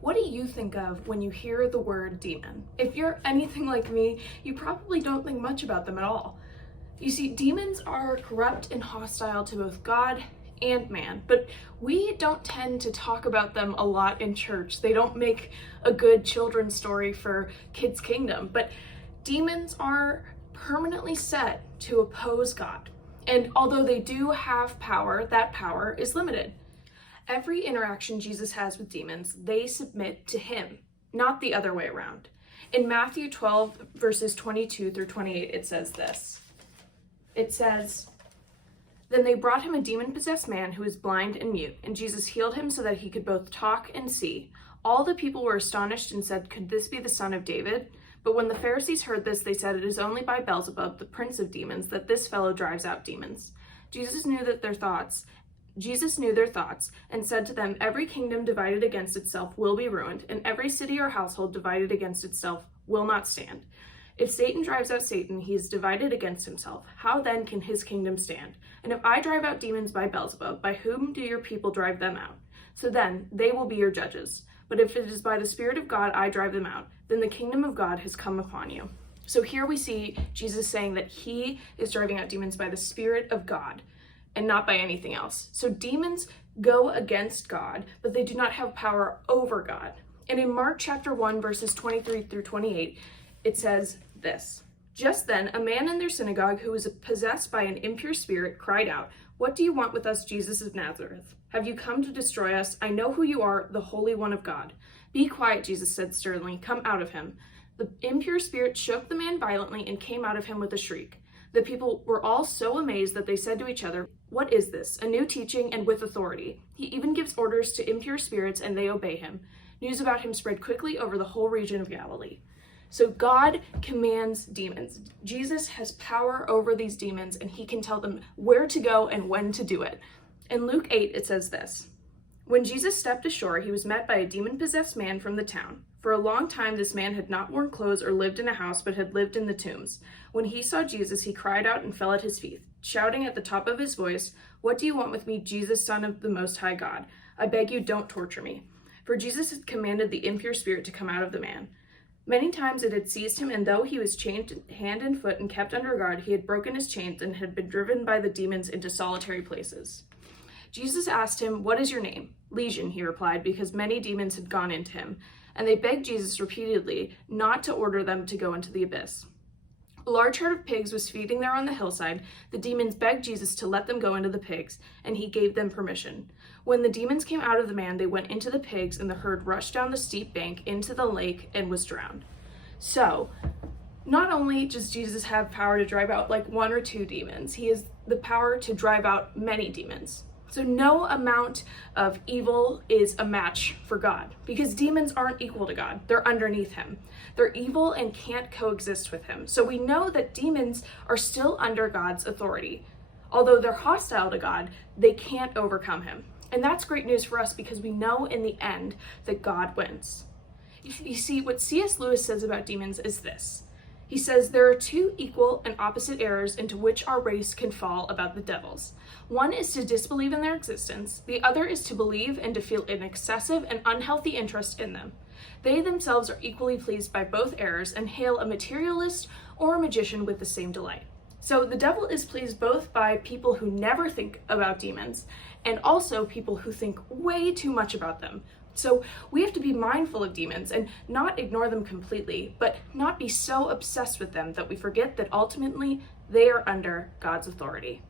What do you think of when you hear the word demon? If you're anything like me, you probably don't think much about them at all. You see, demons are corrupt and hostile to both God and man, but we don't tend to talk about them a lot in church. They don't make a good children's story for Kids Kingdom, but demons are permanently set to oppose God. And although they do have power, that power is limited. Every interaction Jesus has with demons, they submit to him, not the other way around. In Matthew 12, verses 22 through 28, it says this. It says, "Then they brought him a demon-possessed man who was blind and mute, and Jesus healed him so that he could both talk and see. All the people were astonished and said, 'Could this be the son of David?' But when the Pharisees heard this, they said, 'It is only by Beelzebub, the prince of demons, that this fellow drives out demons.' Jesus knew their thoughts and said to them, 'Every kingdom divided against itself will be ruined, and every city or household divided against itself will not stand. If Satan drives out Satan, he is divided against himself. How then can his kingdom stand? And if I drive out demons by Beelzebub, by whom do your people drive them out? So then they will be your judges. But if it is by the Spirit of God I drive them out, then the kingdom of God has come upon you.'" So here we see Jesus saying that he is driving out demons by the Spirit of God and not by anything else. So demons go against God, but they do not have power over God. And in Mark chapter 1, verses 23 through 28, it says this, "Just then, a man in their synagogue who was possessed by an impure spirit cried out, 'What do you want with us, Jesus of Nazareth? Have you come to destroy us? I know who you are, the Holy One of God.' 'Be quiet,' Jesus said sternly. 'Come out of him.' The impure spirit shook the man violently and came out of him with a shriek. The people were all so amazed that they said to each other, 'What is this? A new teaching and with authority. He even gives orders to impure spirits and they obey him.' News about him spread quickly over the whole region of Galilee." So God commands demons. Jesus has power over these demons, and he can tell them where to go and when to do it. In Luke 8, it says this, "When Jesus stepped ashore, he was met by a demon-possessed man from the town. For a long time, this man had not worn clothes or lived in a house, but had lived in the tombs. When he saw Jesus, he cried out and fell at his feet, shouting at the top of his voice, 'What do you want with me, Jesus, Son of the Most High God? I beg you, don't torture me.' For Jesus had commanded the impure spirit to come out of the man. Many times it had seized him, and though he was chained hand and foot and kept under guard, he had broken his chains and had been driven by the demons into solitary places. Jesus asked him, 'What is your name?' 'Legion,' he replied, because many demons had gone into him, and they begged Jesus repeatedly not to order them to go into the abyss. A large herd of pigs was feeding there on the hillside. The demons begged Jesus to let them go into the pigs, and he gave them permission. When the demons came out of the man, they went into the pigs, and the herd rushed down the steep bank into the lake and was drowned." So, not only does Jesus have power to drive out like one or two demons, he has the power to drive out many demons. So no amount of evil is a match for God, because demons aren't equal to God. They're underneath him. They're evil and can't coexist with him. So we know that demons are still under God's authority. Although they're hostile to God, they can't overcome him. And that's great news for us because we know in the end that God wins. You see, what C.S. Lewis says about demons is this. He says there are two equal and opposite errors into which our race can fall about the devils. One is to disbelieve in their existence. The other is to believe and to feel an excessive and unhealthy interest in them. They themselves are equally pleased by both errors and hail a materialist or a magician with the same delight. So the devil is pleased both by people who never think about demons and also people who think way too much about them. So we have to be mindful of demons and not ignore them completely, but not be so obsessed with them that we forget that ultimately they are under God's authority.